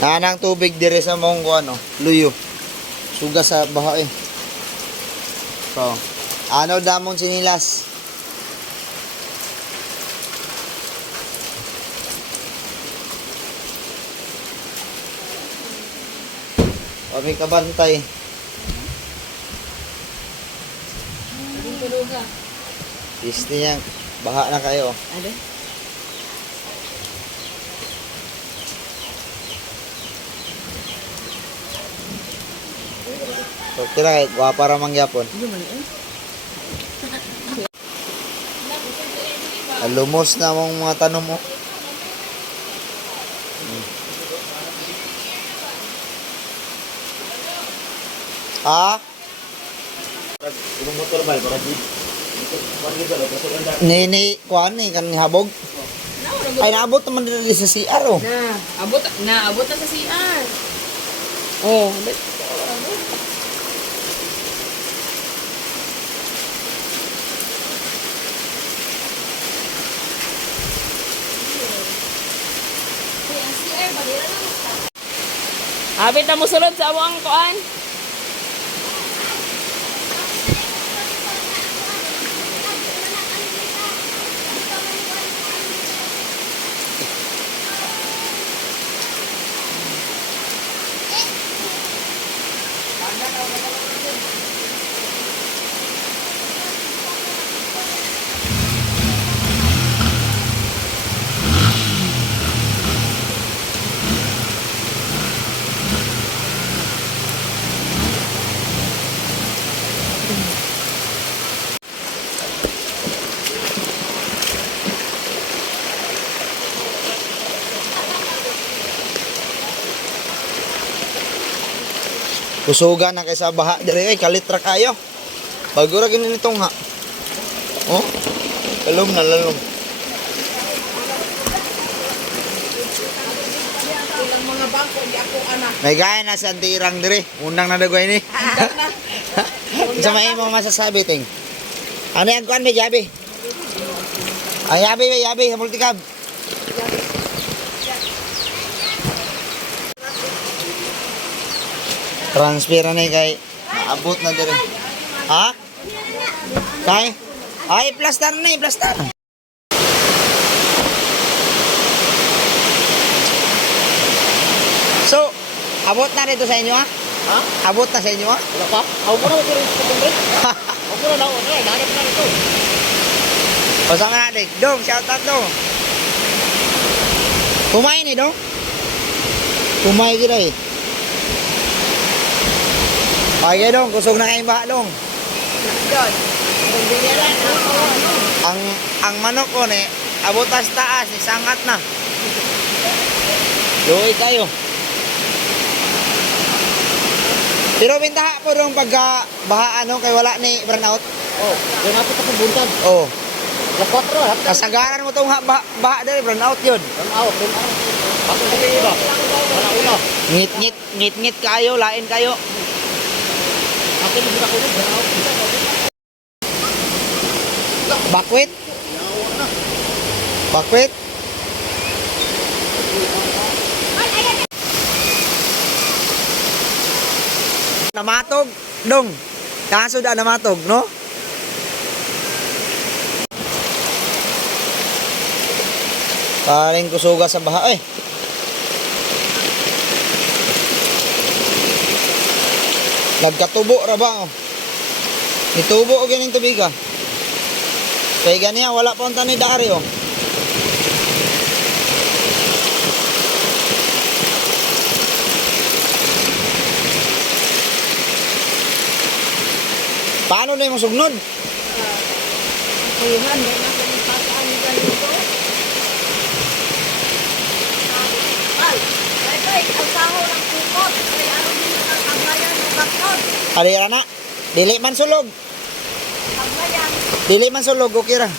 Nanang tubig dire sa mong ano, luyo. Suga sa baha eh. So, ano damon sinilas? Kami kabantay. Disney niya, baha na kayo. Ada? So, tira kay guwapa ra mangyapon. Lumos na mong mga tanong mo. Ha? Ibang motor ba? Para di. Nini, kuan ni kan habog. Ay naabot naman dito sa CR oh. Abot na sa CR. Oh, abot. Abit na mo sulod sa awang kuan. Kusuga na kaysa baha dire ay kalitra kayo. Bago ra gini nitong ha. Oh. Lalom na lalom. Ilang mga bangko di ako anak. May gaya na sa antirang dire. Unang nadagway ni. Sa may mo masasabi ting. Ano yan kuan may yabi? Ay yabi sa multicab. Transfer na kay naabot na dire. Ha? Kay? Ay, plaster na plaster. So, abot na dito sa inyo ha? Ha? Abot na sa inyo ha? Wala pa? Ako na ko rin sa kumbre. Ako na ako na. Nanap na ito. Pasama natin. Dong, shout out dong. Kumain ni dong? Kumain kita eh. Okay dong, kusog na kayong baha dong. Ang manok ko ni abutas taas ni sangat na. Luwi tayo. Pero bintaha po dong pagka baha ano kay wala ni burnout. Oh, yung ako sa pubuntag. Oh, La 4 ha. kasagaran mo tong baha dali burnout yun. Ako sa iba. Wala una. Ngit kayo, lain kayo. Ako mo ako ni burnout. Bakwit. Bakwit. Namatog, dong. Kaso da namatog, no? Paring kusuga sa baha, eh. Nagkatubo ra ba, oh. Nitubo o ganing tubig, ah. Kaya ganyan, wala pa ang tani dari, oh. Paano na yung sugnod? Ayun, hindi na ako pataan ni ganito. Ay, ang saho ng kukot. Ay, ano din ang aglayan ng bakod. Alira na. Dili man sulog. Aglayan. Dili man sulog, okay ra.